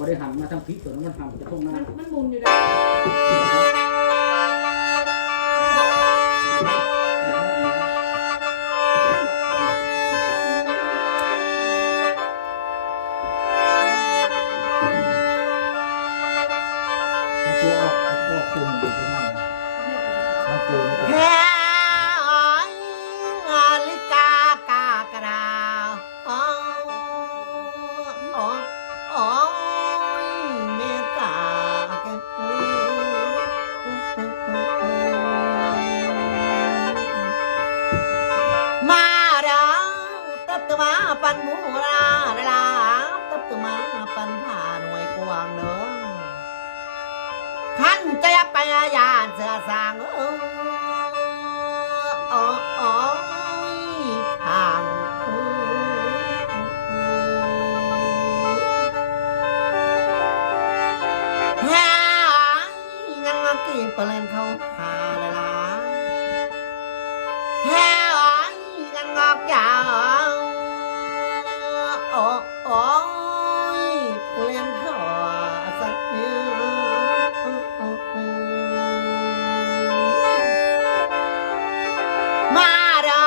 บริหารมาทางพริกตัวนั้นมันทำจะทุ่งหน้ามันมุนอยู่ได้แค่ลิกากากระดาโอ้ยเมตามาแล้วตับตัวมาปันมูราลาตับตัวมาปันผ่าหน่วยกวางเด้อท่านจะไปยานเสือสางทางแฮ่ยังมากี่เปลี่ยนเขาหาเลยล่ะแฮ่ยังงอกยาวเปลี่ยนเขาสักเยอะมาเด้อ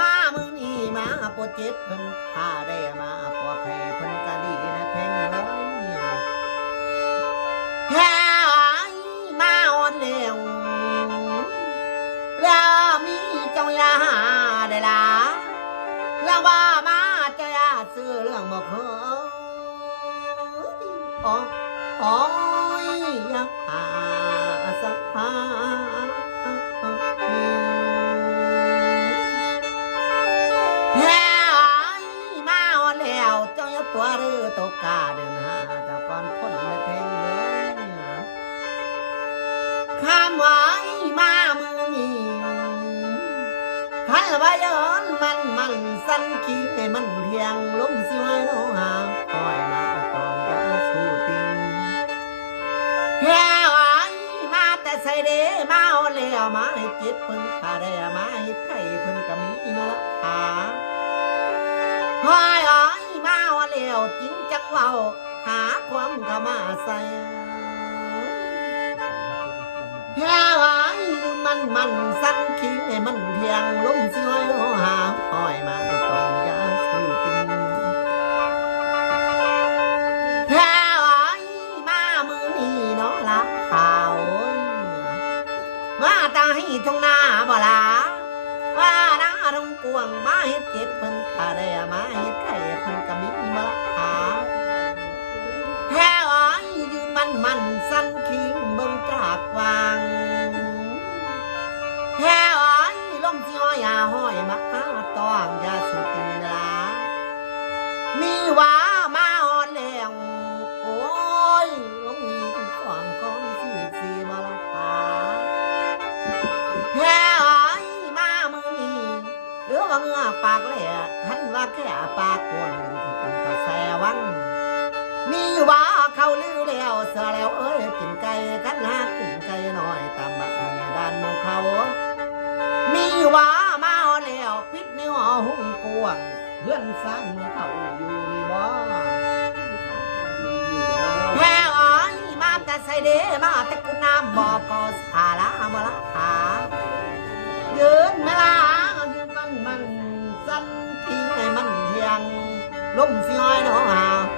มามึงนี่มาปวดเจ็บเพิ่นข้าได้มาปวดไข้เพิ่นก็ดีนะเพ่งเลยแค่มาอ่อนเร็วแล้วมีเจ้ายาได้ล่ะแล้วว่ามาเจ้ายาซื้อเรื่องบอกเฮ้โอ้ยอยากหาสักหาแฮ่มาอ่อนแล้วเจ้าอย่าตัวหรือตกกาเดินหาเจ้าก่อนพ้นไม่เพ่งเลยข้ามไว้มามือนี้พันว่าย้อนมันสั้นขี้ให้มันเพียงล้มสิไว้โนหาคอยมาตองยาสู้ติงแฮ่มาแต่ใส่เดมาอ่อนแล้วมาให้เจ็บเพิ่นขาได้มาให้ไข่เพิ่นก็มีนละขาหอยมาอ่อนแล้วจริงจังเว้าหาความเข้ามาใส่แฮ่มันสั้นขี้ให้มันเพียงล้มสิไว้โนหาคอยมาตองยาสู้ติงแฮ่มามือนี้เนาะละข่าวมาตาให้ทงหน้าบ่ล่ะว่าหน้าตรงกวงมาเฮ็ดเจ็บเพิ่นขาได้มาเฮ็ดไข่เพิ่นก็มีมาละขาแฮ่ยืนมันสั้นคิงเบิ่งจากวางแฮ่ลมสิห้อยห้อยมาต้องยาสุตินลามีว่ามาอ่อนแล้วโอ้ยลงมีความกองสีมาละขาแฮ่มามือนี้หรือว่าเงือปากแหล่หันว่าแค่ปากกวนหนึ่งที่เป็นกระแสวังมีว่าเขาลือแล้วเสือแล้วเอ้ยกินไก่กันหากินไก่หน่อยตามบักมีด้านมูเขามีว่ามาแล้วพิษนิ้วหุ่งกวงเพื่อนสั้นเขาอยู่นี่บ่แฮ่มาแต่ใส่เดมาแต่กุน้ำบอกก็สาละมาละขายืนไม่ลายืนมันสั้นทิ้งให้มันเพียงล้มสิห้อยเนาะ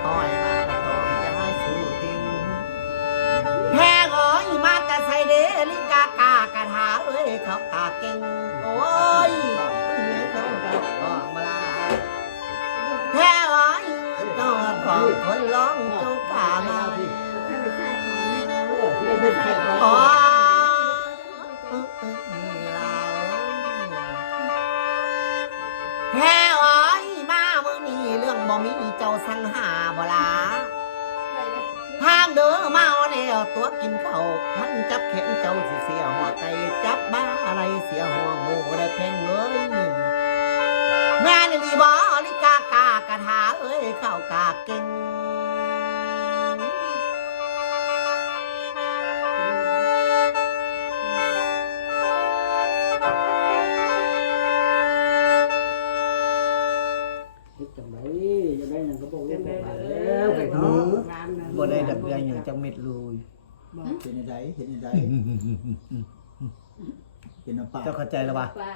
คอยมาต่อยาสู้ติงแฮ่มาแต่ใส่เดลิกากากระถาเอ้ยเขากาเก่งโอ้ยเขาบอกมาลาแฮ่เจ้าของคนร้องเจ้ากามาอ๋อแฮ่มามือนี้เรื่องบ่มีเจ้าสังหาบ่ล่ะทางเด้อมาแล้วตัวกินข้าวพันจับแขนเจ้าสิเสียหัวไก่จับบ้าอะไรเสียหัวหมูได้เพ่งเลยแม่นี่ลีบ่ลิกากากระถาเอ้ยเข้ากาเก่งจังไดยังได้ยังก็บอกเล่นไปแล้วไปเถอะ บ่ได้ดับได้หยังจักเม็ดเลย เห็นอะไรเห็นอะไรเห็นน้ำปลา เจ้าเข้าใจแล้วป่ะ ป้า